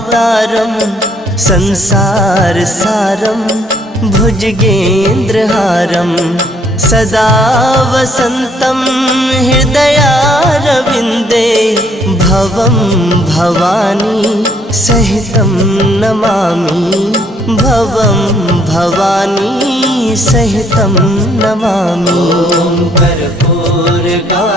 रामावतारं संसारसारं भुजगेन्द्रहारं सदा वसन्तं हृदयारविन्दे भवं भवानी सहितं नमामि भवं भवानी सहितं नमामि। कर्पूरगौरं